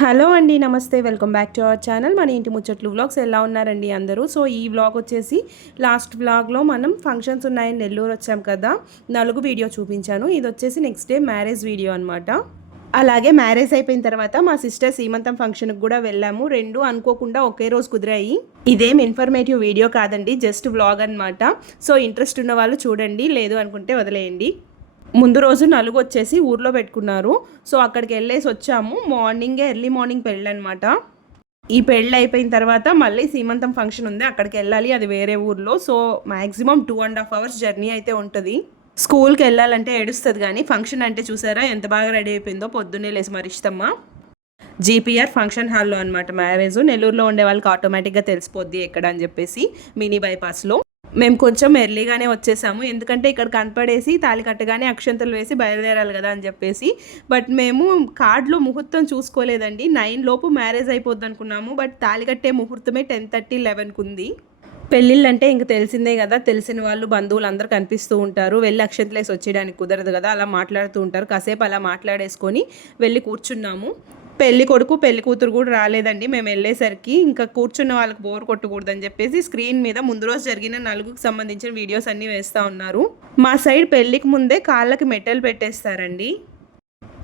Hello అండి, నమస్తే. Welcome back to our channel మన ఇంటి ముచ్చట్లు వ్లాగ్స్. ఎలా ఉన్నారండి అందరూ? సో ఈ వ్లాగ్ వచ్చేసి లాస్ట్ వ్లాగ్లో మనం ఫంక్షన్స్ ఉన్నాయని నెల్లూరు వచ్చాం కదా, నలుగు వీడియో చూపించాను. ఇది వచ్చేసి నెక్స్ట్ డే మ్యారేజ్ వీడియో అనమాట. అలాగే మ్యారేజ్ అయిపోయిన తర్వాత మా సిస్టర్ సీమంతం ఫంక్షన్కి కూడా వెళ్ళాము. రెండు అనుకోకుండా ఒకే రోజు కుదిరాయి. ఇదేం ఇన్ఫర్మేటివ్ వీడియో కాదండి, జస్ట్ వ్లాగ్ అనమాట. సో ఇంట్రెస్ట్ ఉన్న వాళ్ళు చూడండి, లేదు అనుకుంటే వదిలేయండి. ముందు రోజు నలుగు వచ్చేసి ఊర్లో పెట్టుకున్నారు. సో అక్కడికి వెళ్ళేసి వచ్చాము. ఎర్లీ మార్నింగ్ పెళ్ళి అనమాట. ఈ పెళ్ళి అయిపోయిన తర్వాత మళ్ళీ సీమంతం ఫంక్షన్ ఉంది, అక్కడికి వెళ్ళాలి. అది వేరే ఊర్లో. సో మ్యాక్సిమం 2.5 hours జర్నీ అయితే ఉంటుంది. స్కూల్కి వెళ్ళాలంటే ఏడుస్తుంది, కానీ ఫంక్షన్ అంటే చూసారా ఎంత బాగా రెడీ అయిపోయిందో. పొద్దున్నే లేసి మరి ఇష్టమ్మా. జీపీఆర్ ఫంక్షన్ హాల్లో అనమాట మ్యారేజ్. నెల్లూరులో ఉండే వాళ్ళకి ఆటోమేటిక్గా తెలిసిపోద్ది ఎక్కడ అని చెప్పేసి, మినీ బైపాస్లో. మేము కొంచెం ఎర్లీగానే వచ్చేసాము, ఎందుకంటే ఇక్కడ కనపడేసి తాళి కట్టగానే అక్షంతలు వేసి బయలుదేరాలి కదా అని చెప్పేసి. బట్ మేము కార్డులో ముహూర్తం చూసుకోలేదండి. 9 లోపు మ్యారేజ్ అయిపోద్ది అనుకున్నాము. బట్ తాళి కట్టే ముహూర్తమే 10:30, 11కి ఉంది. పెళ్ళిళ్ళు అంటే ఇంక తెలిసిందే కదా, తెలిసిన వాళ్ళు బంధువులు అందరూ కనిపిస్తూ ఉంటారు. వెళ్ళి అక్షంతలు వేసి వచ్చేయడానికి కుదరదు కదా, అలా మాట్లాడుతూ ఉంటారు. కాసేపు అలా మాట్లాడేసుకొని వెళ్ళి కూర్చున్నాము. పెళ్లి కొడుకు పెళ్లి కూతురు కూడా రాలేదండి. మేము వెళ్ళేసరికి ఇంకా కూర్చున్న వాళ్ళకి బోర్ కొట్టకూడదని చెప్పేసి స్క్రీన్ మీద ముందు రోజు జరిగిన నలుగురికి సంబంధించిన వీడియోస్ అన్నీ వేస్తూ ఉన్నారు. మా సైడ్ పెళ్ళికి ముందే కాళ్ళకి మెట్టెలు పెట్టేస్తారండి.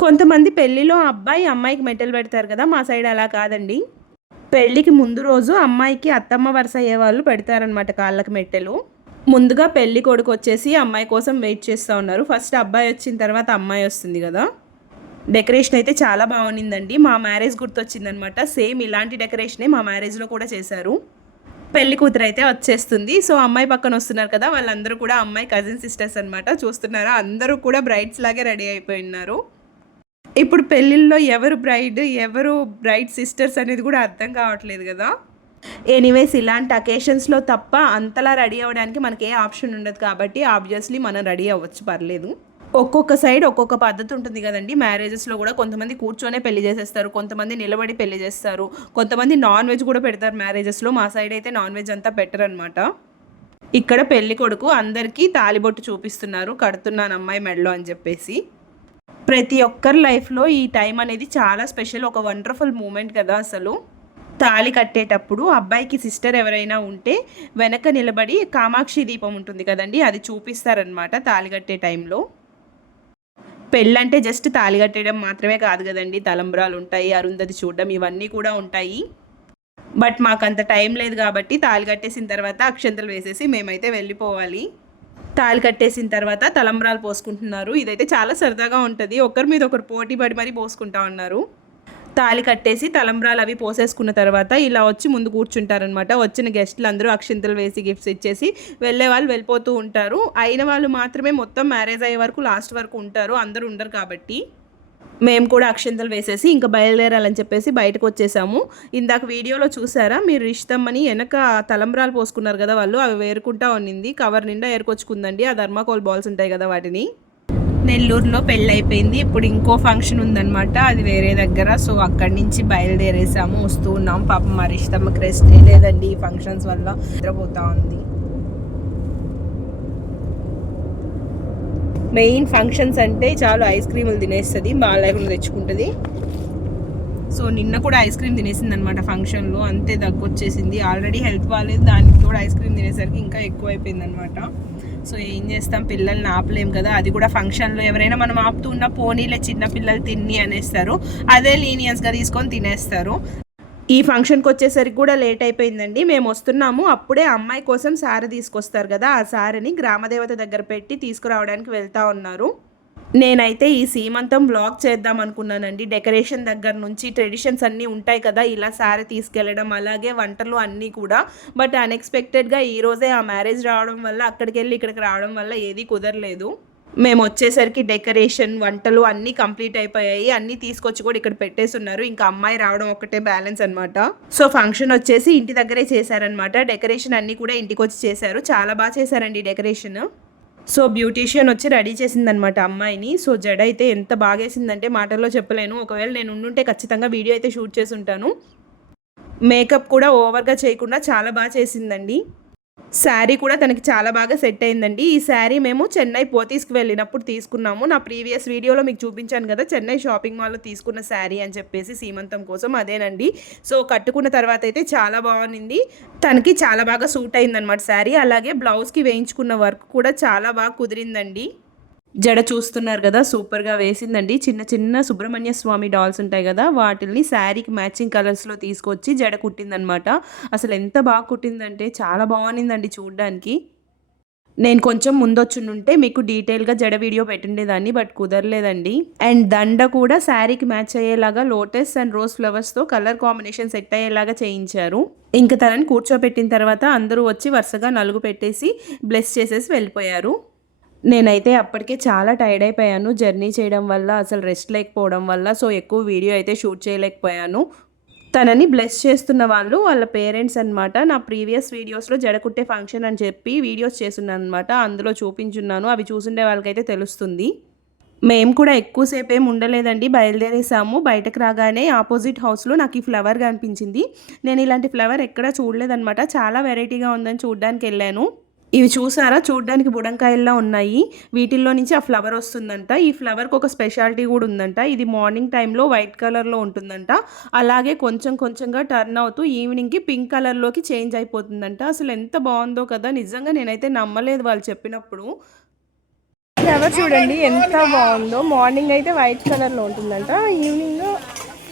కొంతమంది పెళ్లిలో అబ్బాయి అమ్మాయికి మెట్టెలు పెడతారు కదా, మా సైడ్ అలా కాదండి. పెళ్ళికి ముందు రోజు అమ్మాయికి అత్తమ్మ వరుస అయ్యే వాళ్ళు పెడతారనమాట కాళ్ళకి మెట్టెలు. ముందుగా పెళ్లి కొడుకు వచ్చేసి అమ్మాయి కోసం వెయిట్ చేస్తూ ఉన్నారు. ఫస్ట్ అబ్బాయి వచ్చిన తర్వాత అమ్మాయి వస్తుంది కదా. డెకరేషన్ అయితే చాలా బాగుండిందండి. మా మ్యారేజ్ గుర్తొచ్చిందనమాట. సేమ్ ఇలాంటి డెకరేషనే మా మ్యారేజ్లో కూడా చేశారు. పెళ్లి కూతురు అయితే వచ్చేస్తుంది. సో అమ్మాయి పక్కన వస్తున్నారు కదా, వాళ్ళందరూ కూడా అమ్మాయి కజిన్ సిస్టర్స్ అనమాట. చూస్తున్నారా, అందరూ కూడా బ్రైడ్స్ లాగే రెడీ అయిపోయి ఉన్నారు. ఇప్పుడు పెళ్ళిళ్ళలో ఎవరు బ్రైడ్ ఎవరు బ్రైడ్ సిస్టర్స్ అనేది కూడా అర్థం కావట్లేదు కదా. ఎనీవేస్, ఇలాంటి అకేషన్స్లో తప్ప అంతలా రెడీ అవ్వడానికి మనకి ఏ ఆప్షన్ ఉండదు కాబట్టి ఆబ్వియస్లీ మనం రెడీ అవ్వచ్చు, పర్లేదు. ఒక్కొక్క సైడ్ ఒక్కొక్క పద్ధతి ఉంటుంది కదండి. మ్యారేజెస్లో కూడా కొంతమంది కూర్చొనే పెళ్లి చేసేస్తారు, కొంతమంది నిలబడి పెళ్లి చేస్తారు, కొంతమంది నాన్ వెజ్ కూడా పెడతారు మ్యారేజెస్లో. మా సైడ్ అయితే నాన్ వెజ్ అంతా పెట్టరు అనమాట. ఇక్కడ పెళ్లి కొడుకు అందరికీ తాలిబొట్టు చూపిస్తున్నారు, కడుతున్నాను అమ్మాయి మెడలో అని చెప్పేసి. ప్రతి ఒక్కరి లైఫ్లో ఈ టైం అనేది చాలా స్పెషల్, ఒక వండర్ఫుల్ మూమెంట్ కదా అసలు. తాళి కట్టేటప్పుడు అబ్బాయికి సిస్టర్ ఎవరైనా ఉంటే వెనక నిలబడి కామాక్షి దీపం ఉంటుంది కదండి, అది చూపిస్తారనమాట తాళి కట్టే టైంలో. పెళ్ళంటే జస్ట్ తాళి కట్టడం మాత్రమే కాదు కదండి, తలంబ్రాలు ఉంటాయి, అరుంధతి చూడడం, ఇవన్నీ కూడా ఉంటాయి. బట్ మాకు అంత టైం లేదు కాబట్టి తాళి కట్టేసిన తర్వాత అక్షంతలు వేసేసి మేమైతే వెళ్ళిపోవాలి. తాళి కట్టేసిన తర్వాత తలంబ్రాలు పోసుకుంటున్నారు. ఇదైతే చాలా సరదాగా ఉంటుంది, ఒకరి మీద ఒకరు పోటీ పడి మరీ పోసుకుంటా ఉన్నారు. తాళి కట్టేసి తలంబ్రాలు అవి పోసేసుకున్న తర్వాత ఇలా వచ్చి ముందు కూర్చుంటారనమాట. వచ్చిన గెస్టులు అందరూ అక్షింతలు వేసి గిఫ్ట్స్ ఇచ్చేసి వెళ్ళే వాళ్ళు వెళ్ళిపోతూ ఉంటారు. అయిన వాళ్ళు మాత్రమే మొత్తం మ్యారేజ్ అయ్యే వరకు లాస్ట్ వరకు ఉంటారు, అందరూ ఉండరు కాబట్టి. మేము కూడా అక్షింతలు వేసేసి ఇంకా బయలుదేరాలని చెప్పేసి బయటకు వచ్చేసాము. ఇందాక వీడియోలో చూసారా మీరు, ఇష్టమని వెనక తలంబ్రాలు పోసుకున్నారు కదా వాళ్ళు, అవి వేరుకుంటా ఉన్నింది. కవర్ నిండా ఏరుకొచ్చుకుందండి. ఆ థర్మాకోల్ బాల్స్ ఉంటాయి కదా, వాటిని. నెల్లూరులో పెళ్ళి అయిపోయింది, ఇప్పుడు ఇంకో ఫంక్షన్ ఉందన్నమాట, అది వేరే దగ్గర. సో అక్కడి నుంచి బయలుదేరేసాము, వస్తూ ఉన్నాం. పాపం మరి ఇష్టమ్మకి రెస్ట్ లేదండి ఈ ఫంక్షన్స్ వల్ల, నిద్రపోతా ఉంది. మెయిన్ ఫంక్షన్స్ అంటే చాలు ఐస్ క్రీములు తినేస్తుంది, బాగా తెచ్చుకుంటుంది. సో నిన్న కూడా ఐస్ క్రీమ్ తినేసింది అనమాట ఫంక్షన్లో, అంతే దగ్గు వచ్చేసింది. ఆల్రెడీ హెల్త్ బాగాలేదు, దానికి కూడా ఐస్ క్రీమ్ తినేసరికి ఇంకా ఎక్కువ అయిపోయింది అనమాట. సో ఏం చేస్తాం, పిల్లల్ని ఆపలేం కదా. అది కూడా ఫంక్షన్లో ఎవరైనా మనం ఆపుతూ ఉన్న పోనీలే చిన్న పిల్లలు తిని అనేస్తారు, అదే లీనియన్స్గా తీసుకొని తినేస్తారు. ఈ ఫంక్షన్కి వచ్చేసరికి కూడా లేట్ అయిపోయిందండి. మేము వస్తున్నాము, అప్పుడే అమ్మాయి కోసం సారె తీసుకొస్తారు కదా, ఆ సారెని గ్రామదేవత దగ్గర పెట్టి తీసుకురావడానికి వెళ్తూ ఉన్నారు. నేనైతే ఈ సీమంతం వ్లాగ్ చేద్దాం అనుకున్నానండి. డెకరేషన్ దగ్గర నుంచి ట్రెడిషన్స్ అన్నీ ఉంటాయి కదా, ఇలా సారీ తీసుకెళ్ళడం, అలాగే వంటలు అన్నీ కూడా. బట్ అన్ఎక్స్పెక్టెడ్గా ఈరోజే ఆ మ్యారేజ్ రావడం వల్ల, అక్కడికి వెళ్ళి ఇక్కడికి రావడం వల్ల ఏది కుదరలేదు. మేము వచ్చేసరికి డెకరేషన్ వంటలు అన్నీ కంప్లీట్ అయిపోయాయి. అన్నీ తీసుకొచ్చి కూడా ఇక్కడ పెట్టేసి ఉన్నారు. ఇంకా అమ్మాయి రావడం ఒకటే బ్యాలెన్స్ అనమాట. సో ఫంక్షన్ వచ్చేసి ఇంటి దగ్గరే చేశారనమాట. డెకరేషన్ అన్నీ కూడా ఇంటికి వచ్చి చేశారు. చాలా బాగా చేశారండి డెకరేషన్. సో బ్యూటీషియన్ వచ్చి రెడీ చేసిందనమాట అమ్మాయిని. సో జడ అయితే ఎంత బాగేసిందంటే మాటల్లో చెప్పలేను. ఒకవేళ నేను ఉండుంటే ఖచ్చితంగా వీడియో అయితే షూట్ చేసి ఉంటాను. మేకప్ కూడా ఓవర్గా చేయకుండా చాలా బాగా చేసిందండి. శారీ కూడా తనకి చాలా బాగా సెట్ అయిందండి. ఈ శారీ మేము చెన్నై పోతీస్‌కి వెళ్ళినప్పుడు తీసుకున్నాము. నా ప్రీవియస్ వీడియోలో మీకు చూపించాను కదా! చెన్నై షాపింగ్ మాల్‌లో తీసుకున్న శారీ అని చెప్పేసి సీమంతం కోసం అదేనండి. సో, కట్టుకున్న తర్వాత అయితే చాలా బాగుంది. తనకి చాలా బాగా సూట్ అయిందనమాట శారీ. అలాగే బ్లౌజ్‌కి వేయించుకున్న వర్క్ కూడా చాలా బాగా కుదిరిందండి. జడ చూస్తున్నారు కదా, సూపర్గా వేసిందండి. చిన్న చిన్న సుబ్రహ్మణ్య స్వామి డాల్స్ ఉంటాయి కదా, వాటిల్ని శారీకి మ్యాచింగ్ కలర్స్లో తీసుకొచ్చి జడ కుట్టిందనమాట. అసలు ఎంత బాగా కుట్టిందంటే చాలా బాగుందండి చూడ్డానికి. నేను కొంచెం ముందొచ్చుంటే మీకు డీటెయిల్గా జడ వీడియో పెట్టిండేదాన్ని, బట్ కుదరలేదండి. అండ్ దండ కూడా శారీకి మ్యాచ్ అయ్యేలాగా lotus and rose ఫ్లవర్స్తో colour combination set అయ్యేలాగా చేయించారు. ఇంకా తనని కూర్చోపెట్టిన తర్వాత అందరూ వచ్చి వరుసగా నలుగు పెట్టేసి బ్లెస్ చేసేసి వెళ్ళిపోయారు. నేనైతే అప్పటికే చాలా టైర్డ్ అయిపోయాను జర్నీ చేయడం వల్ల, అసలు రెస్ట్ లేకపోవడం వల్ల. సో, ఎక్కువ వీడియో అయితే షూట్ చేయలేకపోయాను. తనని బ్లెస్ చేస్తున్న వాళ్ళు వాళ్ళ పేరెంట్స్ అనమాట. నా ప్రీవియస్ వీడియోస్లో జడకుట్టే ఫంక్షన్ అని చెప్పి వీడియోస్ చేస్తున్నాను అనమాట. అందులో చూపించున్నాను. అవి చూసుండే వాళ్ళకైతే తెలుస్తుంది. మేము కూడా ఎక్కువసేపు ఏమి ఉండలేదండి, బయలుదేరేసాము. బయటకు రాగానే ఆపోజిట్ హౌస్లో నాకు ఈ ఫ్లవర్ కనిపించింది. నేను ఇలాంటి ఫ్లవర్ ఎక్కడా చూడలేదనమాట. చాలా వెరైటీగా ఉందని చూడడానికి వెళ్ళాను. ఇవి చూసారా, చూడ్డానికి బుడంకాయల్లా ఉన్నాయి. వీటిల్లో నుంచి ఆ ఫ్లవర్ వస్తుందంట. ఈ ఫ్లవర్కి ఒక స్పెషాలిటీ కూడా ఉందంట. ఇది మార్నింగ్ టైంలో వైట్ కలర్లో ఉంటుందంట. అలాగే కొంచెం కొంచెంగా టర్న్ అవుతూ ఈవినింగ్కి పింక్ కలర్లోకి చేంజ్ అయిపోతుందంట. అసలు ఎంత బాగుందో కదా, నిజంగా నేనైతే నమ్మలేదు వాళ్ళు చెప్పినప్పుడు. ఫ్లవర్ చూడండి ఎంత బాగుందో. మార్నింగ్ అయితే వైట్ కలర్లో ఉంటుందంట, ఈవినింగ్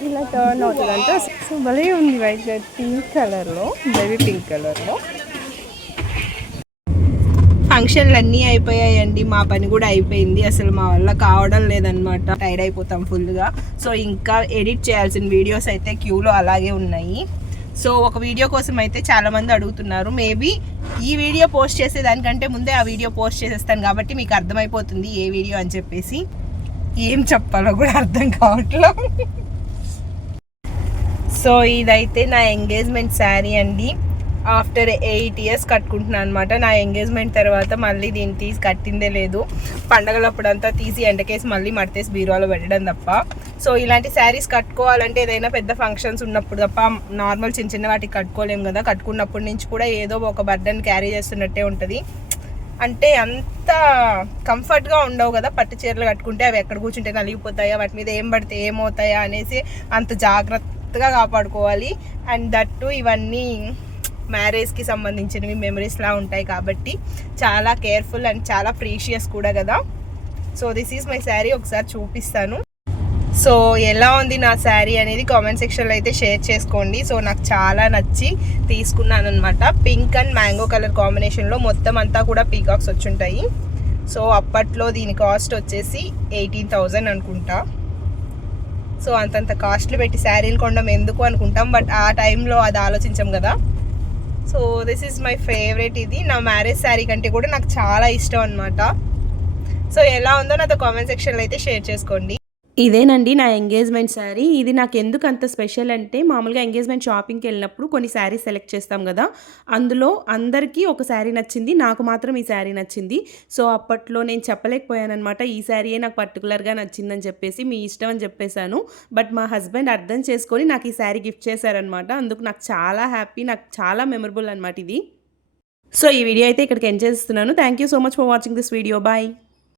ఇలా టర్న్ అవుతుందంట. సో భలే ఉంది, వైట్ పింక్ కలర్లో, బేబీ పింక్ కలర్లో. ఫంక్షన్లు అన్నీ అయిపోయాయండి, మా పని కూడా అయిపోయింది. అసలు మా వల్ల కావడం లేదనమాట, టైర్డ్ అయిపోతాం ఫుల్గా. సో ఇంకా ఎడిట్ చేయాల్సిన వీడియోస్ అయితే క్యూలో అలాగే ఉన్నాయి. సో ఒక వీడియో కోసం అయితే చాలామంది అడుగుతున్నారు. మేబీ ఈ వీడియో పోస్ట్ చేసేదానికంటే ముందే ఆ వీడియో పోస్ట్ చేసేస్తాను కాబట్టి మీకు అర్థమైపోతుంది ఏ వీడియో అని చెప్పేసి. ఏం చెప్పాలో కూడా అర్థం కావట్లేదు. సో ఇదైతే నా ఎంగేజ్మెంట్ శారీ అండి. ఆఫ్టర్ 8 years కట్టుకుంటున్నాను అనమాట. నా ఎంగేజ్మెంట్ తర్వాత మళ్ళీ దీన్ని తీసి కట్టిందే లేదు. పండగలప్పుడంతా తీసి ఎండకేసి మళ్ళీ మడతేసి బీరువాలో పెట్టడం తప్ప. సో ఇలాంటి శారీస్ కట్టుకోవాలంటే ఏదైనా పెద్ద ఫంక్షన్స్ ఉన్నప్పుడు తప్ప నార్మల్ చిన్న చిన్న వాటికి కట్టుకోలేము కదా. కట్టుకున్నప్పటి నుంచి కూడా ఏదో ఒక బర్డన్ క్యారీ చేస్తున్నట్టే ఉంటుంది. అంటే అంత కంఫర్ట్గా ఉండవు కదా పట్టు చీరలు కట్టుకుంటే. అవి ఎక్కడ కూర్చుంటే నలిగిపోతాయా, వాటి మీద ఏం పడితే ఏమవుతాయా అనేసి అంత జాగ్రత్తగా కాపాడుకోవాలి. అండ్ దట్టు ఇవన్నీ మ్యారేజ్కి సంబంధించినవి మెమరీస్లా ఉంటాయి కాబట్టి చాలా కేర్ఫుల్ అండ్ చాలా ప్రీషియస్ కూడా కదా. So this is my sari, ఒకసారి చూపిస్తాను. సో ఎలా ఉంది నా శారీ అనేది కామెంట్ సెక్షన్లో అయితే షేర్ చేసుకోండి. సో నాకు చాలా నచ్చి తీసుకున్నాను అనమాట. పింక్ అండ్ మ్యాంగో కలర్ కాంబినేషన్లో మొత్తం అంతా కూడా పీకాక్స్ వచ్చుంటాయి. సో అప్పట్లో దీని కాస్ట్ వచ్చేసి 18,000 అనుకుంటా. సో అంతంత కాస్ట్లు పెట్టి శారీలు కొనడం ఎందుకు అనుకుంటాం, బట్ ఆ టైంలో అది ఆలోచించాం కదా. So this is my favourite. ఇది నా మ్యారేజ్ శారీ కంటే కూడా నాకు చాలా ఇష్టం అనమాట. సో ఎలా ఉందో నాతో కామెంట్ సెక్షన్లో అయితే షేర్ చేసుకోండి. ఇదేనండి నా ఎంగేజ్మెంట్ శారీ. ఇది నాకు ఎందుకు అంత స్పెషల్ అంటే, మామూలుగా ఎంగేజ్మెంట్ షాపింగ్కి వెళ్ళినప్పుడు కొన్ని శారీస్ సెలెక్ట్ చేస్తాం కదా, అందులో అందరికీ ఒక శారీ నచ్చింది, నాకు మాత్రం ఈ శారీ నచ్చింది. సో అప్పట్లో నేను చెప్పలేకపోయాను అనమాట, ఈ శారీయే నాకు పర్టికులర్గా నచ్చిందని చెప్పేసి. మీ ఇష్టం అని చెప్పేశాను. బట్ మా హస్బెండ్ అర్థం చేసుకొని నాకు ఈ శారీ గిఫ్ట్ చేశారనమాట. అందుకు నాకు చాలా హ్యాపీ, నాకు చాలా మెమరబుల్ అనమాట ఇది. సో ఈ వీడియో అయితే ఇక్కడికి ఎండ్ చేస్తున్నాను. Thank you so much for watching this video. Bye.